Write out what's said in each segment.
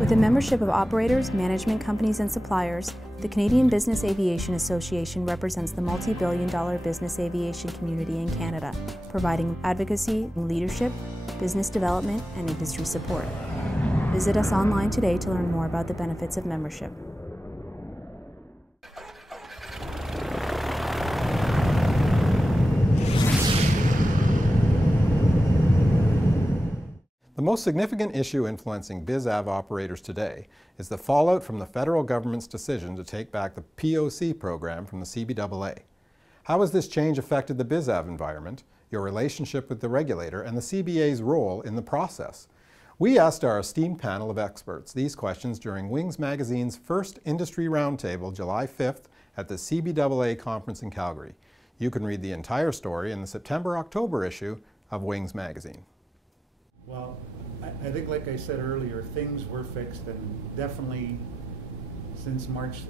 With a membership of operators, management companies, and suppliers, the Canadian Business Aviation Association represents the multi-billion-dollar business aviation community in Canada, providing advocacy, leadership, business development, and industry support. Visit us online today to learn more about the benefits of membership. The most significant issue influencing BizAv operators today is the fallout from the federal government's decision to take back the POC program from the CBAA. How has this change affected the BizAv environment, your relationship with the regulator, and the CBA's role in the process? We asked our esteemed panel of experts these questions during Wings Magazine's first industry roundtable July 5th at the CBAA conference in Calgary. You can read the entire story in the September-October issue of Wings Magazine. Well, I think, like I said earlier, things were fixed, and definitely since March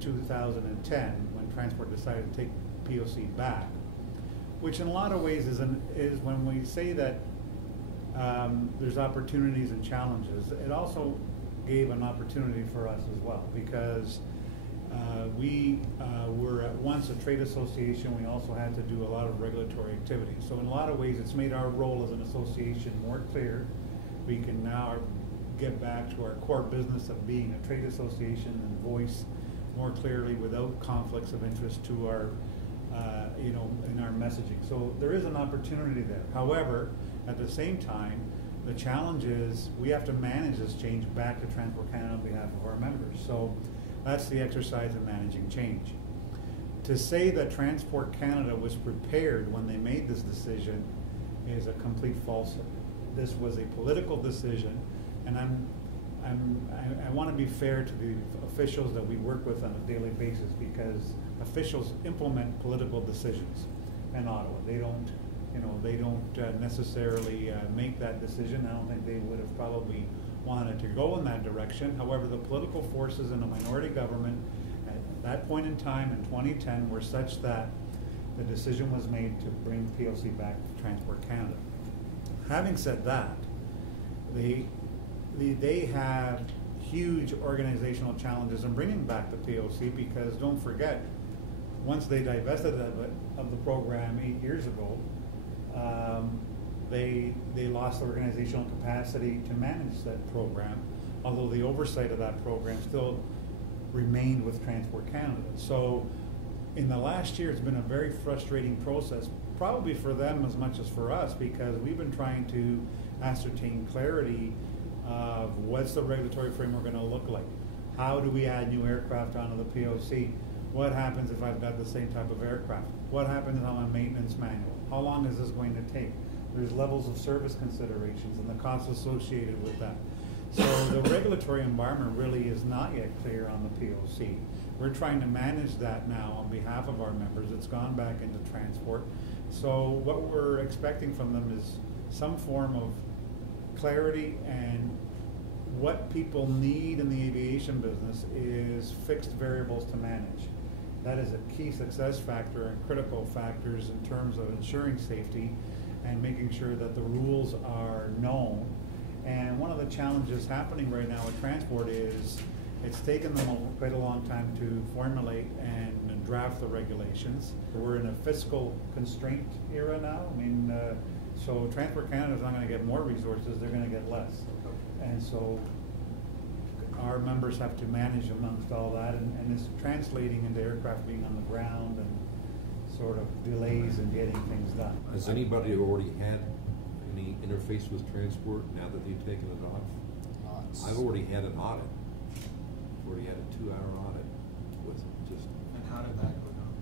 2010, when Transport decided to take POC back, which in a lot of ways is when we say that there's opportunities and challenges, it also gave an opportunity for us as well, because we were at once a trade association. We also had to do a lot of regulatory activities. So in a lot of ways, it's made our role as an association more clear. We can now get back to our core business of being a trade association and voice more clearly without conflicts of interest to our, in our messaging. So there is an opportunity there. However, at the same time, the challenge is we have to manage this change back to Transport Canada on behalf of our members. So that's the exercise in managing change. To say that Transport Canada was prepared when they made this decision is a complete falsehood. This was a political decision, and I want to be fair to the officials that we work with on a daily basis, because officials implement political decisions in Ottawa. They don't necessarily make that decision. I don't think they would have probably wanted to go in that direction. However, the political forces in a minority government at that point in time in 2010 were such that the decision was made to bring POC back to Transport Canada. Having said that, they have huge organizational challenges in bringing back the POC, because don't forget, once they divested of the program 8 years ago, they lost organizational capacity to manage that program, although the oversight of that program still remained with Transport Canada. So in the last year, it's been a very frustrating process, probably for them as much as for us, because we've been trying to ascertain clarity of what's the regulatory framework going to look like. How do we add new aircraft onto the POC? What happens if I've got the same type of aircraft? What happens on my maintenance manual? How long is this going to take? There's levels of service considerations and the costs associated with that. So the regulatory environment really is not yet clear on the POC. We're trying to manage that now on behalf of our members. It's gone back into Transport. So what we're expecting from them is some form of clarity, and what people need in the aviation business is fixed variables to manage. That is a key success factor and critical factors in terms of ensuring safety and making sure that the rules are known. And one of the challenges happening right now with Transport is it's taken them quite a long time to formulate and draft the regulations. We're in a fiscal constraint era now. I mean, so Transport Canada is not going to get more resources, they're going to get less. And so our members have to manage amongst all that, and it's translating into aircraft being on the ground and sort of delays in getting things done. Has anybody already had any interface with Transport now that they've taken it off? I've already had an audit. I've already had a 2-hour audit with just. And how did that go down?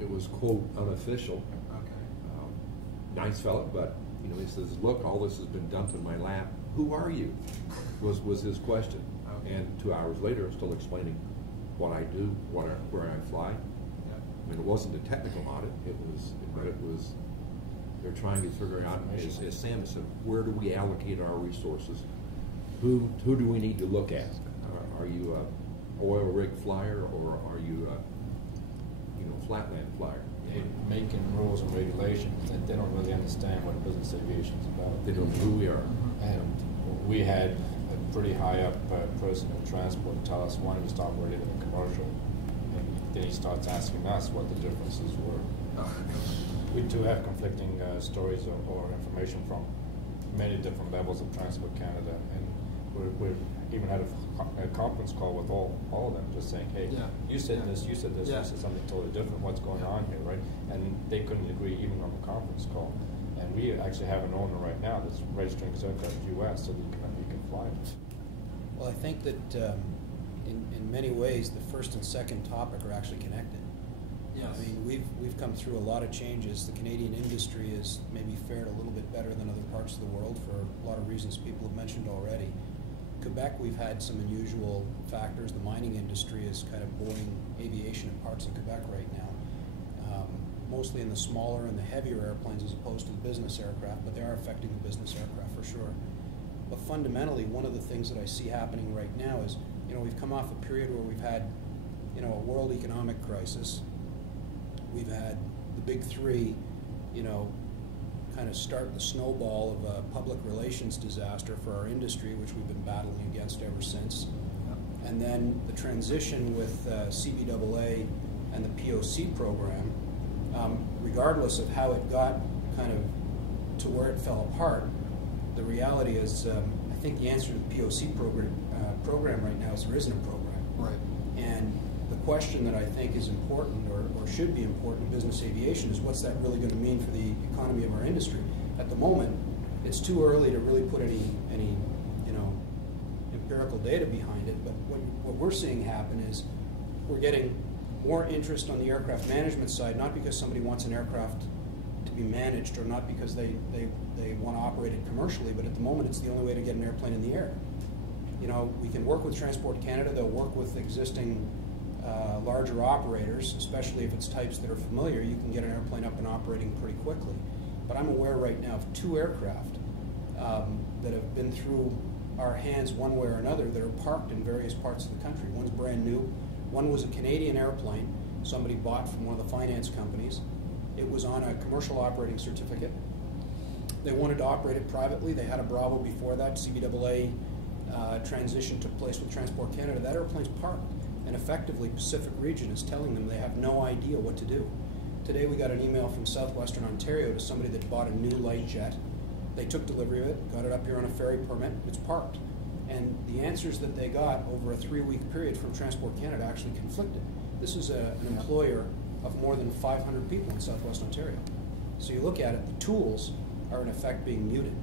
It was quote unofficial. Okay. Nice fella, but he says, "Look, all this has been dumped in my lap. Who are you?" was his question. Okay. And 2 hours later, I'm still explaining what I do, where I fly. Yeah. I mean, it wasn't a technical audit. It was. They're trying to figure out, as Sam said, where do we allocate our resources? Who do we need to look at? Are you a oil rig flyer, or are you a flatland flyer? Making rules and regulations that they don't really understand what business aviation is about. They don't know who we are. And we had a pretty high up person in transport tell us one of us operated in a commercial, and then he starts asking us what the differences were. We too have conflicting stories or information from many different levels of Transport Canada, and we're even had a conference call with all of them, just saying, hey, you said this, you said this, you said something totally different. What's going on here, right? And they couldn't agree even on the conference call. And we actually have an owner right now that's registering his aircraft U.S. so that he can fly it. Well, I think that in many ways the first and second topic are actually connected. Yes. I mean, we've come through a lot of changes. The Canadian industry has maybe fared a little bit better than other parts of the world for a lot of reasons people have mentioned already. Quebec, we've had some unusual factors. The mining industry is kind of bullying aviation in parts of Quebec right now, mostly in the smaller and the heavier airplanes as opposed to the business aircraft, but they are affecting the business aircraft for sure. But fundamentally, one of the things that I see happening right now is, we've come off a period where we've had, a world economic crisis. We've had the big three, kind of start the snowball of a public relations disaster for our industry, which we've been battling against ever since. And then the transition with CBAA and the POC program, regardless of how it got kind of to where it fell apart, the reality is, I think the answer to the POC program right now is there isn't a program. Right. And the question that I think is important, or should be important in business aviation, is what's that really going to mean for the economy of our industry? At the moment, it's too early to really put any empirical data behind it, but what we're seeing happen is we're getting more interest on the aircraft management side, not because somebody wants an aircraft to be managed or not because they want to operate it commercially, but at the moment it's the only way to get an airplane in the air. We can work with Transport Canada, they'll work with existing larger operators, especially if it's types that are familiar. You can get an airplane up and operating pretty quickly. But I'm aware right now of 2 aircraft that have been through our hands one way or another that are parked in various parts of the country. One's brand new. One was a Canadian airplane somebody bought from one of the finance companies. It was on a commercial operating certificate. They wanted to operate it privately. They had a Bravo before that. CBAA transition took place with Transport Canada. That airplane's parked. And effectively, Pacific Region is telling them they have no idea what to do. Today we got an email from Southwestern Ontario to somebody that bought a new light jet. They took delivery of it, got it up here on a ferry permit, it's parked. And the answers that they got over a 3-week period from Transport Canada actually conflicted. This is an employer of more than 500 people in Southwest Ontario. So you look at it, the tools are in effect being muted.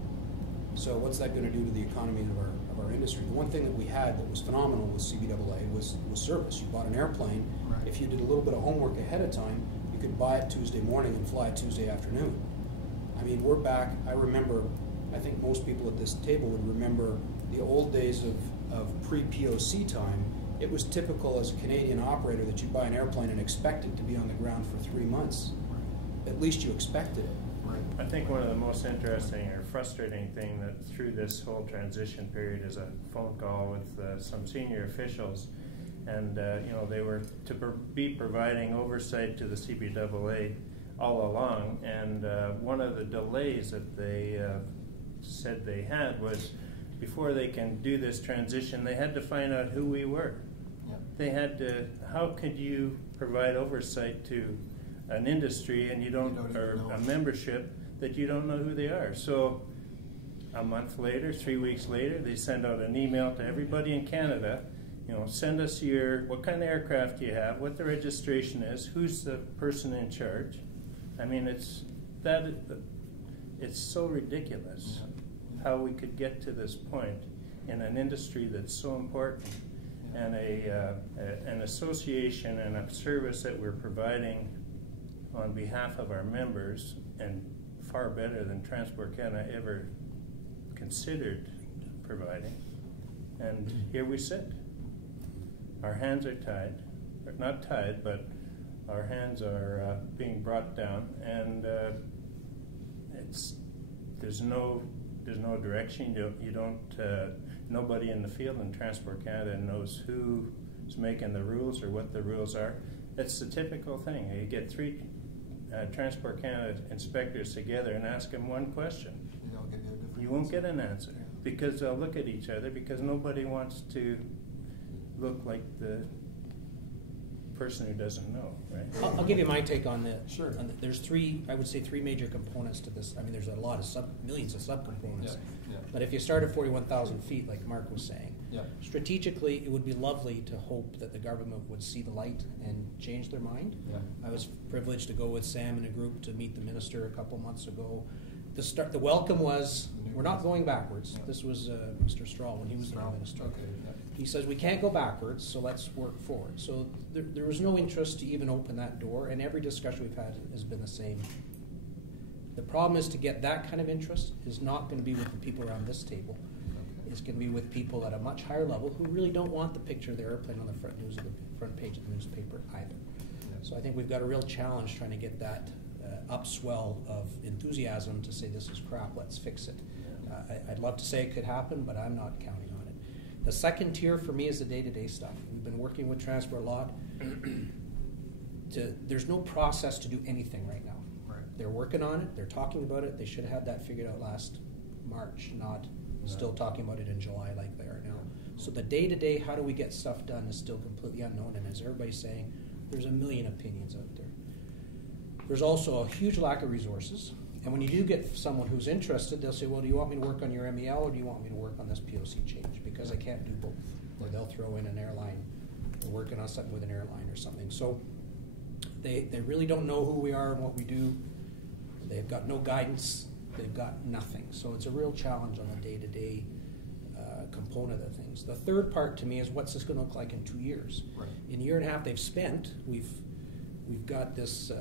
So what's that going to do to the economy of our industry? The one thing that we had that was phenomenal with CBAA was service. You bought an airplane. Right. If you did a little bit of homework ahead of time, you could buy it Tuesday morning and fly it Tuesday afternoon. I mean, we're back. I remember, I think most people at this table would remember the old days of pre-POC time. It was typical as a Canadian operator that you buy an airplane and expect it to be on the ground for 3 months. Right. At least you expected it. Right. I think one of the most interesting or frustrating thing that through this whole transition period is a phone call with some senior officials, and they were to be providing oversight to the CBAA all along, and one of the delays that they said they had was before they can do this transition, they had to find out who we were. Yep. They had to, how could you provide oversight to an industry and you don't or a membership that you don't know who they are? So a month later, 3 weeks later, they send out an email to everybody in Canada, send us what kind of aircraft you have, what the registration is, who's the person in charge. I mean, it's so ridiculous how we could get to this point in an industry that's so important, and an association and a service that we're providing on behalf of our members, and far better than Transport Canada ever considered providing. And here we sit. Our hands are tied, or not tied, but our hands are being brought down, and there's no direction. You don't. Nobody in the field in Transport Canada knows who's making the rules or what the rules are. It's the typical thing. You get 3 Transport Canada inspectors together and ask them one question. You won't get an answer. because they'll look at each other, because nobody wants to look like the person who doesn't know, right? I'll give you my take on the. Sure. There's three major components to this. I mean, there's a lot of millions of subcomponents. Yeah. But if you start at 41,000 feet, like Mark was saying, Yeah. strategically, it would be lovely to hope that the government would see the light and change their mind. Yeah. I was privileged to go with Sam and a group to meet the minister a couple months ago. The welcome was, we're not going backwards. Yeah. This was Mr. Strahl when he was the minister. Okay. Yeah. He says, we can't go backwards, so let's work forward. So there was no interest to even open that door, and every discussion we've had has been the same. The problem is to get that kind of interest is not going to be with the people around this table. Okay. It's going to be with people at a much higher level who really don't want the picture of the airplane on the front page of the newspaper either. Yeah. So I think we've got a real challenge trying to get that upswell of enthusiasm to say this is crap, let's fix it. I'd love to say it could happen, but I'm not counting on it. The second tier for me is the day-to-day stuff. We've been working with Transport a lot. There's no process to do anything right now. Right. They're working on it, they're talking about it. They should have had that figured out last March, not still talking about it in July like they are now. So the day-to-day, how do we get stuff done is still completely unknown, and as everybody's saying, there's a million opinions out there. There's also a huge lack of resources, and when you do get someone who's interested, they'll say, well, do you want me to work on your MEL or do you want me to work on this POC change? Because I can't do both. Or they'll throw in an airline, we're working on something with an airline or something. So they really don't know who we are and what we do. They've got no guidance. They've got nothing. So it's a real challenge on the day-to-day component of things. The third part to me is what's this going to look like in 2 years? Right. In a year and a half they've spent, we've got this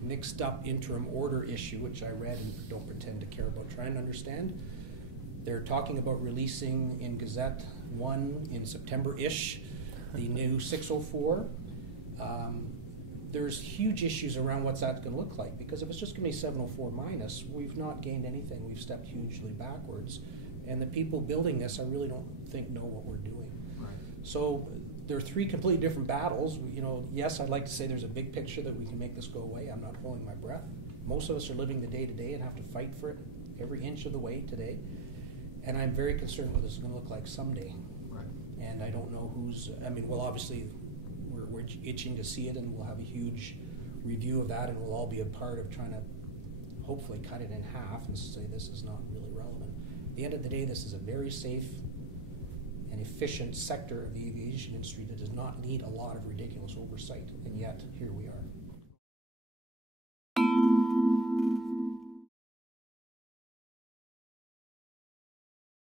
mixed up interim order issue, which I read and don't pretend to care about trying to understand. They're talking about releasing in Gazette 1 in September-ish the new 604. There's huge issues around what's that going to look like, because if it's just going to be 704 minus, we've not gained anything. We've stepped hugely backwards. And the people building this, I really don't think know what we're doing. Right. So there are three completely different battles. You know, yes, I'd like to say there's a big picture that we can make this go away. I'm not holding my breath. Most of us are living the day-to-day and have to fight for it every inch of the way today. And I'm very concerned what this is going to look like someday. Right. And I don't know who's, I mean, well, obviously, we're itching to see it, and we'll have a huge review of that, and we'll all be a part of trying to hopefully cut it in half and say this is not really relevant. At the end of the day, this is a very safe and efficient sector of the aviation industry that does not need a lot of ridiculous oversight, and yet here we are.